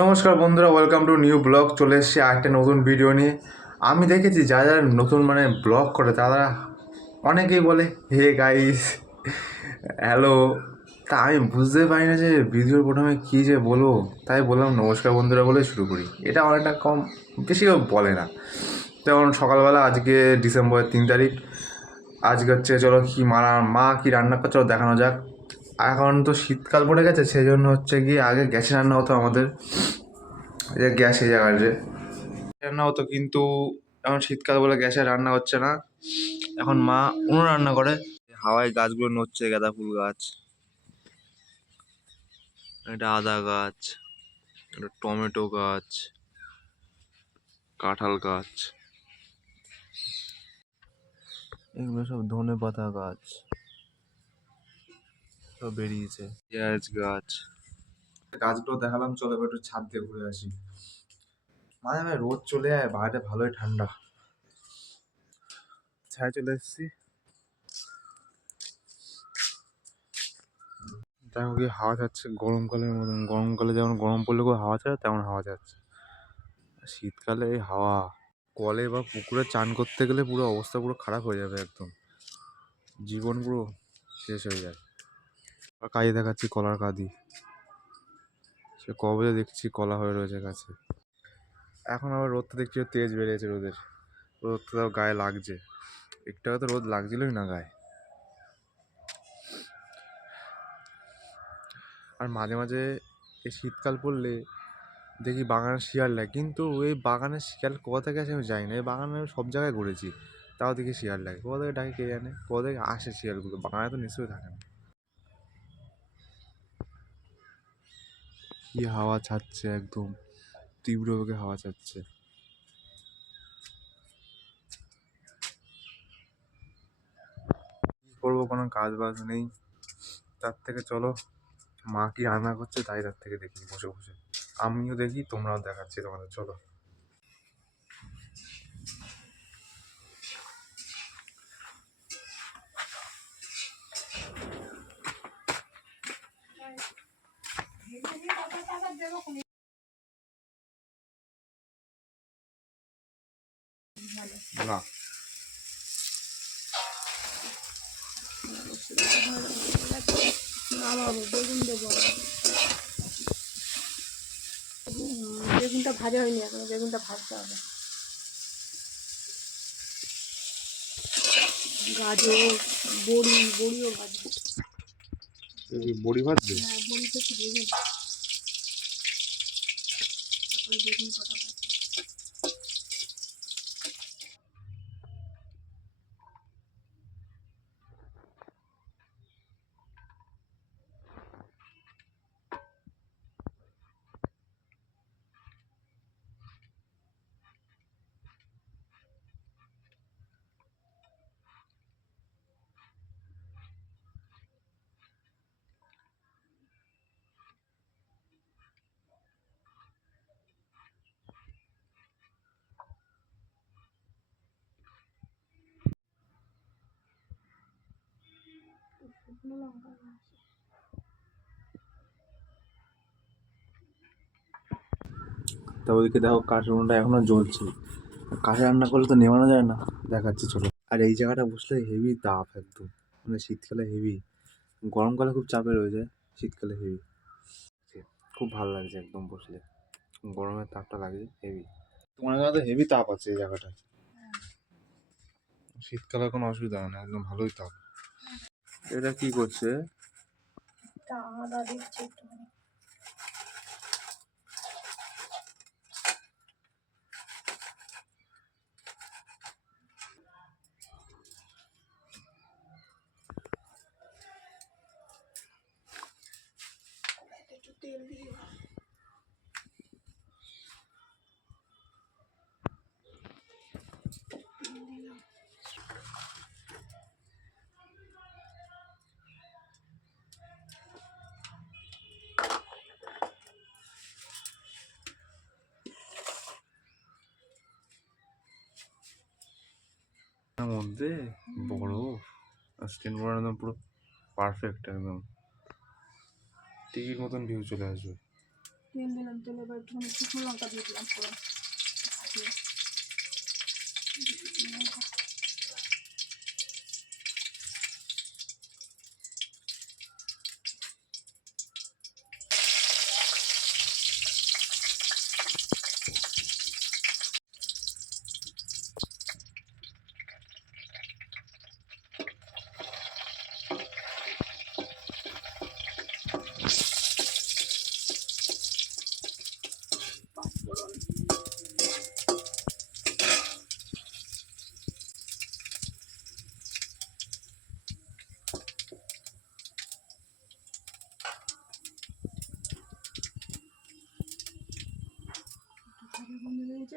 নমস্কার বন্ধুরা welcome to new blog চলে এসেছি আরেকটা নতুন ভিডিও নিয়ে। আমি দেখেছি যারা যারা নতুন মানে ব্লগ করে, তারা অনেকেই বলে হে গাইস হ্যালো তা আমি বুঝতে পারি না যে ভিডিওর প্রথমে কী যে বলব। তাই বললাম, নমস্কার বন্ধুরা বলে শুরু করি। এটা অনেকটা কম, বেশি বলে না। যেমন সকালবেলা, আজকে ডিসেম্বরের তিন তারিখ। আজকে হচ্ছে, চলো কী মারা, মা কী রান্না করছে দেখানো যাক। এখন তো শীতকাল পড়ে গেছে সেই জন্য হচ্ছে গিয়ে আগে গ্যাসে রান্না হতো আমাদের। যে গ্যাস যে রান্না হতো, কিন্তু এখন শীতকাল বলে গ্যাসে রান্না হচ্ছে না। এখন মা উনুন রান্না করে। হাওয়ায় গাছগুলো নড়ছে, গাঁদা ফুল গাছ এটা আদা গাছ এটা টমেটো গাছ, কাঁঠাল গাছ, এগুলো সব ধনে পাতা গাছ। বেরিয়েছে। পেঁয়াজ গাছ গাছগুলো দেখালাম চলো এবার একটু ছাদ দিয়ে ঘুরে আসি। মাঝে মাঝে রোদ চলে যায় বাইরে ভালোই ঠান্ডা। ছায় চলে এসেছি। দেখো কি হাওয়া যাচ্ছে গরমকালের মতন। গরমকালে যেমন গরম পড়লে খুব হাওয়া ছাড়ে তেমন হাওয়া যাচ্ছে। শীতকালে এই হাওয়া কলে বা পুকুরে চান করতে গেলে পুরো অবস্থা পুরো খারাপ হয়ে যাবে একদম। জীবন পুরো শেষ হয়ে যায়। আর কাজে দেখাচ্ছি কলার কাঁদি। সে কবে দেখছি কলা হয়ে রয়েছে গাছে। এখন আবার রোদটা দেখছি তেজ বেড়েছে রোদের। রোদটা তাও গায়ে লাগছে। একটু তো রোদ লাগছিলই না গায়ে। আর মাঝে মাঝে এই শীতকাল পড়লে দেখি বাগানে শিয়াল লাগে। কিন্তু এই বাগানে শিয়াল কোথা থেকে আসে আমি জানি না। এই বাগানে আমি সব জায়গায় ঘুরেছি। তাও দেখি শিয়াল লাগে। কোথা থেকে ডাকে কে জানে? কোথা থেকে আসে শিয়ালগুলো? বাগানে তো নিশ্চয়ই থাকে না। কি হাওয়া ছাড়ছে একদম, তীব্র বেগে হাওয়া ছাড়ছে। কি করব, কোনো কাজ বাজ নেই। তার থেকে চলো, মা কি রান্না করছে তাই তার থেকে দেখি বসে বসে। আমিও দেখি, তোমরাও দেখাচ্ছি তোমাদের, চলো। না। বেগুন দেবো বেগুনটা ভাজা হয়নি এখনও বেগুনটা ভাজতে হবে। গাজর বড়ি বড়িও ভাজবো। বড়ি ভাজবে? হ্যাঁ বড়ি একটু বেগুন তারপরে বেগুন কটা ভাজবো শুকনো লঙ্কা তা ওদিকে দেখো কাঠ উনুনটা এখনও জ্বলছে। কাঠে রান্না করলে তো নেমানো যায় না দেখাচ্ছি চলো আর এই জায়গাটা বসলে হেভি তাপ একদম। মানে শীতকালে হেভি গরমকালে খুব চাপে রয়ে যায় শীতকালে হেভি খুব ভালো লাগছে একদম বসলে। গরমের তাপটা লাগছে হেভি তোমার এখানে তো হেভি তাপ আছে এই জায়গাটায়। শীতকালে কোনো অসুবিধা হয় না একদম ভালোই তাপ। এটা কি করছে? দাদা একটুখানি। একটু মধ্যে বড়। স্ক্রিন বড় একদম পুরো পারফেক্ট একদম। টিভির মতন ভিউ চলে আসবে। লঙ্কা দিয়ে দিলাম পুরো।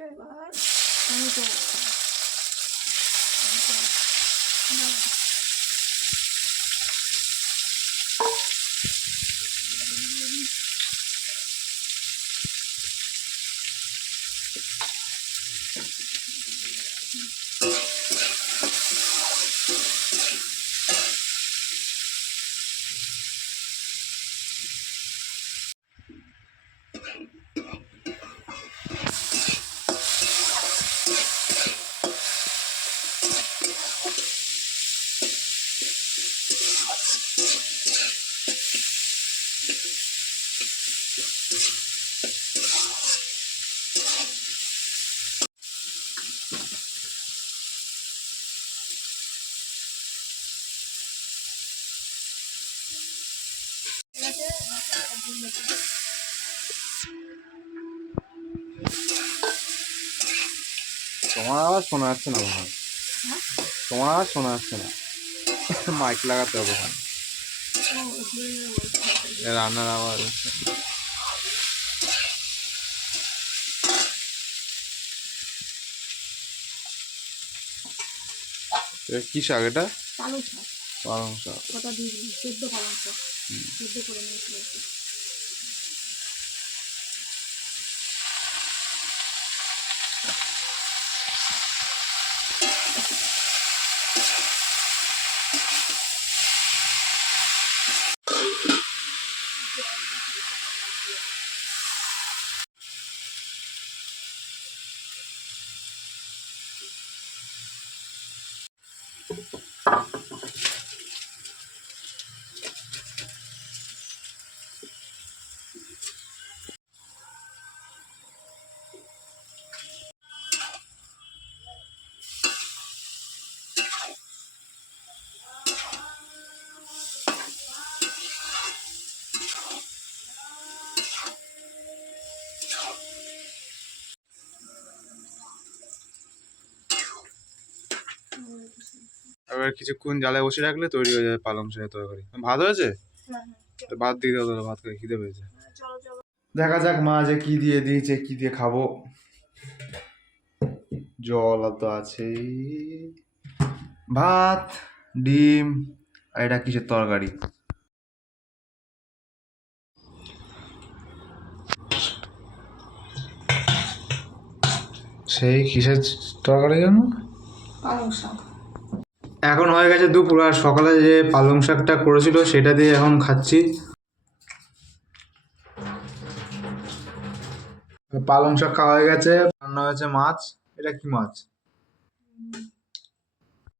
বন্ধ হয়েছে এবার টমেটো টমেটো। ঠিক আছে এবার টাকা দিয়ে দেবো। তোমার আওয়াজ শোনা যাচ্ছে না ওখানে হ্যাঁ? তোমার আওয়াজ শোনা যাচ্ছে না। মাইক লাগাতে হবে ওখানে রান্নার আওয়াজ হচ্ছে। কি শাক এটা? পালং শাক। পালং শাক। কটা সেদ্ধ পালং শাক। সেদ্ধ করে নিয়েছিল আর কি। এবার কিছুক্ষণ জালে বসে রাখলে তৈরি হয়ে যাবে পালং শাকের তরকারি। ভাত হয়েছে? হ্যাঁ হ্যাঁ তো ভাত দিয়ে দাও ভাত খেয়ে খিদে পেয়েছে। চলো চলো। দেখা যাক মা যে কি দিয়ে দিয়েছে কি দিয়ে খাব। জল তো আছেই। ভাত ডিম আর এটা কিসের তরকারি? সেই কিসের তরকারি জানো পালং শাক। এখন হয়ে গেছে দুপুর আর সকালে যে পালং শাকটা করেছিল সেটা দিয়ে এখন খাচ্ছি। পালং শাক খাওয়া হয়ে গেছে, রান্না হয়েছে মাছ। এটা কি মাছ?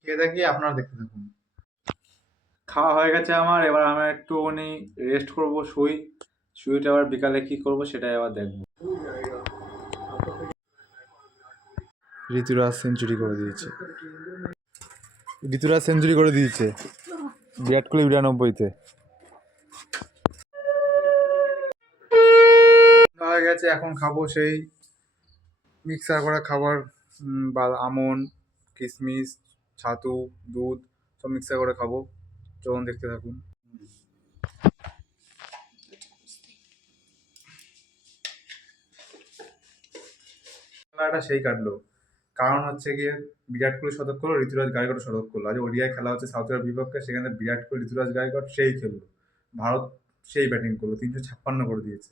খেয়ে দেখি, আপনারা দেখতে থাকুন। খাওয়া হয়ে গেছে আমার, এবার আমি একটুখানি রেস্ট করব, শুই। শুইটা আবার বিকালে কি করব সেটাই আবার দেখব। ঋতুরাজ সেঞ্চুরি করে দিয়েছে। ঋতুরাজ সেঞ্চুরি করে দিয়েছে। বিরাট কোহলি বিরানব্বইতে। হয়ে গেছে, এখন খাব সেই মিক্সার করা খাবার বা আমন কিশমিশ ছাতু, দুধ, সব মিক্সার করে খাব। চলুন দেখতে থাকুন। খেলাটা সেই কাটলো। কারণ হচ্ছে গিয়ে বিরাট কোহলি শতক করল, ঋতুরাজ গায়কট শতক করল। আজ ওডিআই খেলা হচ্ছে সাউথ আফ্রিকার বিপক্ষে, সেখানে বিরাট কোহলি, ঋতুরাজ গায়কট সেই খেললো। ভারত সেই ব্যাটিং করল, তিনশো ছাপ্পান্ন করে দিয়েছে।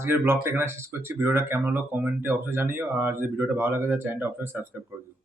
আজকের ব্লগটা এখানে শেষ করছি। ভিডিওটা কেমন হলো কমেন্টে অবশ্যই জানিও। আর যদি ভিডিওটা ভালো লাগে চ্যানেলটা অবশ্যই সাবস্ক্রাইব করে দিও।